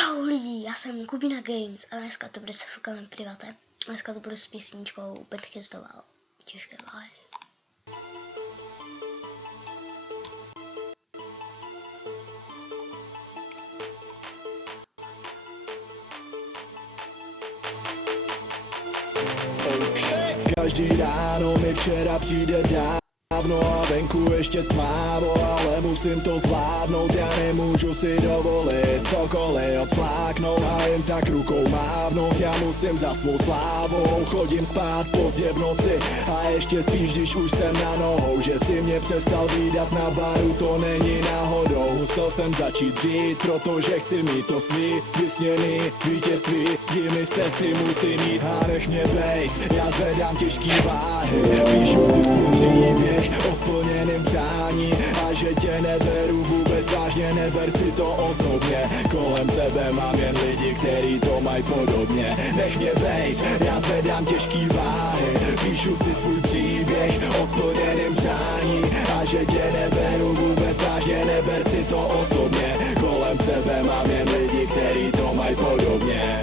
Čau lidi, já jsem Kubina Games a dneska to bude s Furkanem Privatem. Dneska to bude s písničkou Bedcastová těžké váhy. Každý ráno mi včera přijde dávno a venku ještě tmávo, ale musím to zvládnout, já nemůžu si dovolit cokoliv odfláknout a jen tak rukou mávnout, já musím za svou slávou, chodím spát pozdě v noci a ještě spíš, když už jsem na nohou, že si mě přestal vídat na baru, to není náhodou, musel jsem začít dřít, protože chci mít to svý vysněný vítězství, jimi z cesty musím jít a nech mě bejt, já zvedám těžký váhy, píšu si svůj příběh o splněném přání a že tě neberu vůbec vážně, neber si to osobně, kolem sebe mám jen lidi, kteří to mají podobně, nech mě bejt, já zvedám těžký váhy, píšu si svůj příběh o splněném přání a že tě neberu vůbec vážně, neber si to osobně, kolem sebe mám jen lidi, kteří to mají podobně.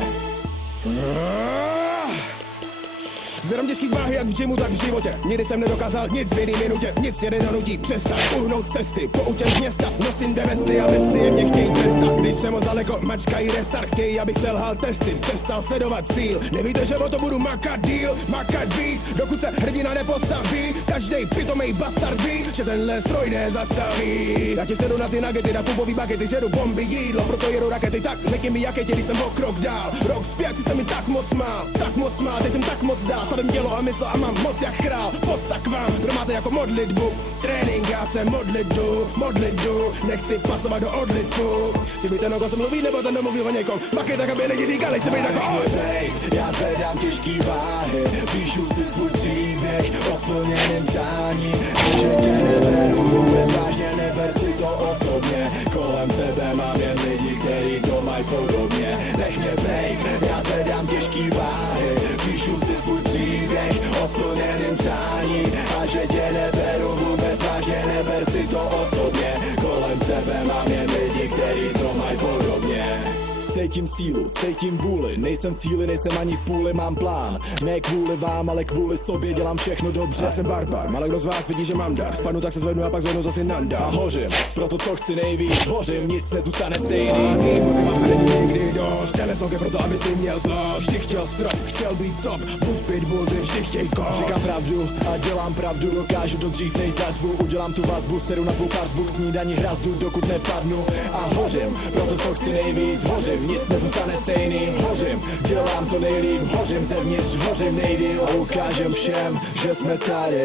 Zvedám těžký váhy jak v gymu, tak v životě. Nikdy jsem nedokázal nic v jedné minutě. Nic mě nedonutí přestat uhnout z cesty. Poučen z města, nosím dvě vesty a vesty mě chtějí trestat. Když jsem moc daleko, mačkají restart. Chtějí, abych selhal testy, přestal sledovat cíl. Nevíte, že o to budu makat díl, makat víc, dokud se hrdina nepostaví. Každej pitomej bastard ví, že tenhle stroj nezastaví. Já ti sedu na ty nagety, na pubový bagety, žeru bomby, jídlo, proto jedu rakety. Tak řekni mi, jaké když jsem o krok dál. Rok zpět si se mi tak moc mál, teď jsem tak moc dál. Stavím tělo a mysl a mám moc jak král. Podsta k vám, kdo máte jako modlitbu. Trénink, já se modlit jdu. Nechci pasovat do odlitku. Ty by ten o kom mluví, nebo ten domluví o někom. Baky tak, aby lidi říkali, ty by tako. Já zvedám těžký váhy, píšu si svůj příběh o splněném přání a že tě neberu vůbec vážně, neber si to osobně, kolem sebe mám jen lidi, kteří to mají podobně, nech mě bejt, já zvedám těžký váhy, píšu si svůj příběh o splněném přání a že tě neberu vůbec vážně, neber si to osobně, kolem sebe mám jen lidi, kteří to mají podobně. Cítím sílu, cítím vůli, nejsem v cíli, nejsem ani v půli, mám plán. Ne kvůli vám, ale kvůli sobě, dělám všechno dobře. Já jsem barbar, ale kdo z vás vidí, že mám dar. Spadnu, tak se zvednu a pak zvednu zase nanda. A hořím, proto co chci nejvíc, hořím, nic nezůstane stejný. A motivace není nikdy dost, telesonky proto, aby si měl zlo. Vždy chtěl strop, chtěl být top, buď pitbull, ty vždy chtěj kost. Říkám pravdu a dělám pravdu, dokážu to dřív než zařvu. Udělám tu vazbu, sedu na tvou Facebook, snídaní hrazdu, dokud nepadnu. A hořím, proto co chci nejvíc, hořím, nic nezůstane stejný, hořím, dělám to nejlíp, hořím zevnitř, hořím nejdýl a ukážem všem, že jsme tady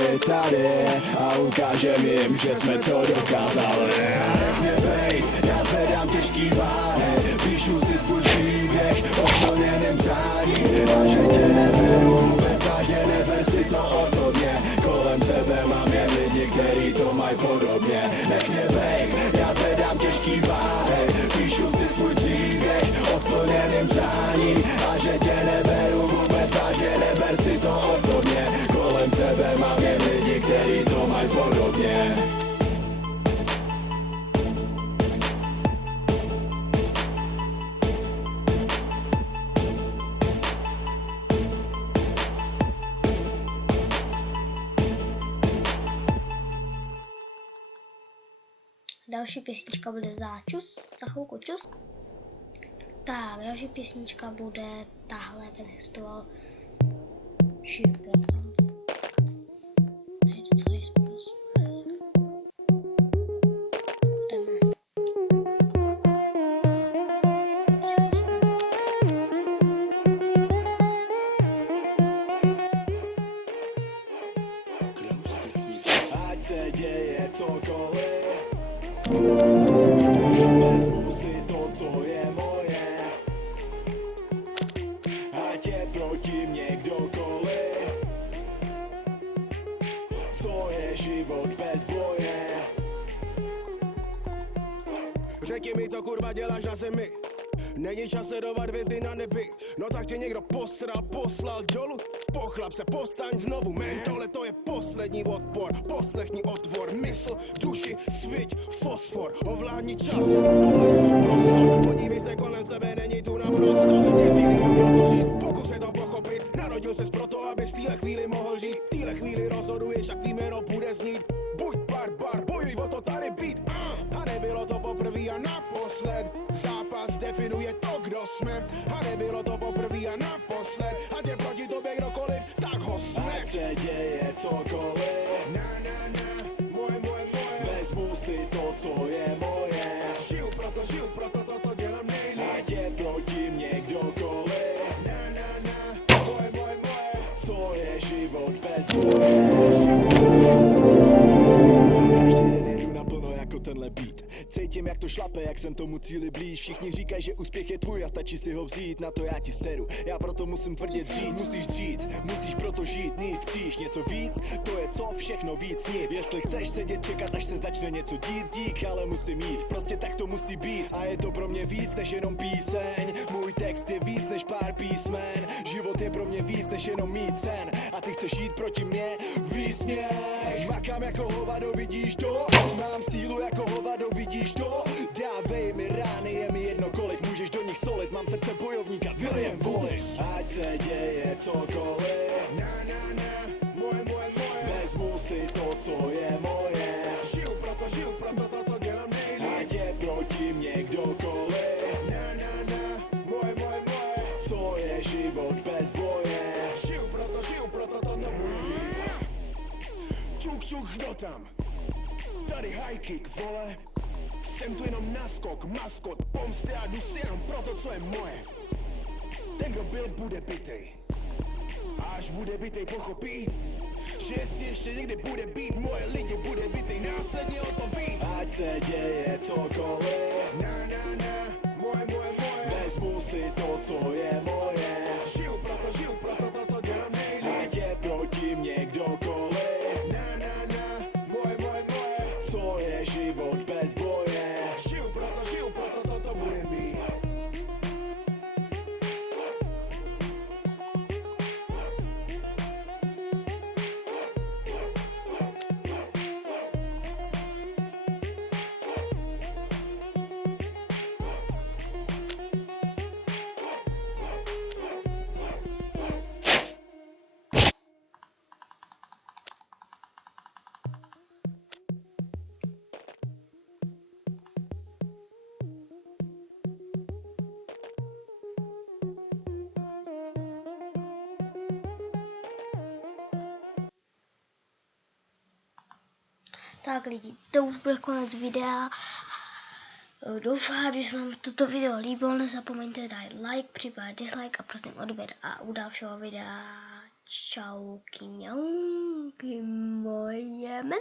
a ukážem jim, že jsme to dokázali. Nech mě bejt, já zvedám těžký váhy, píšu si svůj příběh o splněném přání a že tě neberu vůbec vážně, neber si to osobně, kolem sebe mám jen lidi, kteří to mají podobně. Nech mě bejt, já zvedám těžký váhy, píšu si svůj příběh o splněném přání a že tě neberu vůbec vážně, neber si to osobně, kolem sebe mám jen lidi, kteří to mají podobně. Další písnička bude za chvilku čus. Tak, další písnička bude tahle, Bedcastová šípka. Je docela zprosté. Jdeme. Ať se děje cokoliv, vezmu si to, co je moje, ať je proti mně kdokoliv, co je život bez boje. Řekni mi, co kurva děláš na zemi. Není čas sledovat věci na nebi. No tak tě někdo posral, poslal dolů. Pochlap se, postaň znovu, mentole, to je poslední odpor. Poslechni otvor, mysl, duši, sviť, fosfor. Ovládni čas, bolest, prostor. Podívej se kolem sebe, není není tu naprosto nic jinýho, co žít, pokus se to pochopit. Narodil ses proto, abys v téhle chvíli mohl žít. V téhle chvíli rozhoduješ, jak tý jméno bude znít. Buď barbar, bojuj o to tady být. A nebylo to poprvé a naposled. Zápas definuje to, kdo jsme. A nebylo to poprvé a naposled. Ať je proti tobě kdokoliv, tak ho smeč. Ať se děje cokoliv, Na, moje. vezmu si to, co je moje. Žiju proto toto dělám nejlíp. Ať je proti mně kdokoliv, Na, moje. co je život bez boje. Každý den jedu naplno jako tenhle beat. Cítím, jak to šlape, jak jsem tomu cíli blíž. Všichni říkají, že úspěch je tvůj a stačí si ho vzít. Na to já ti seru, já proto musím tvrdě dřít. Musíš dřít, musíš proto žít, níst chcíš něco víc. To je co, všechno víc nic. Jestli chceš sedět, čekat, až se začne něco dít, dík, ale musím jít, prostě tak to musí být. A je to pro mě víc než jenom píseň. Můj text je víc než pár písmen. Život je pro mě víc než jenom mít sen. A ty chceš jít proti mně, výsměch. Makám jako hovado, vidíš to? Mám sílu jako hovado, vidíš to? Dávej mi rány, je mi jedno kolik můžeš do nich solit. Mám srdce bojovníka, William Wallace. Ať se děje cokoliv, Moje. vezmu si to, co je moje. Žiju proto toto dělám nejlíp. Ať je proti mně kdokoliv, Moje. co je život bez boje. Žiju proto toto bude mít. Čuk, kdo tam? Tady high kick, vole. Jsem tu jenom naskok, maskot, pomsty a jdu si jenom pro to, co je moje. Ten, kdo byl, bude bitej. A až bude bitej, pochopí, že jestli ještě někdy bude být moje lidi, bude bitej následně o to víc. Ať se děje cokoliv, Moje. vezmu si to, co je moje. Žiju proto toto dělám nejlíp. Ať je proti mně kdokoliv, Moje. co je život bez boje. Žiju proto toto bude mít. Tak lidi, to už bude konec videa. Doufám, že se vám toto video líbilo. Nezapomeňte dát like, případně dislike a prosím odběr a u dalšího videa. Čauky, mňauky, moje jméno.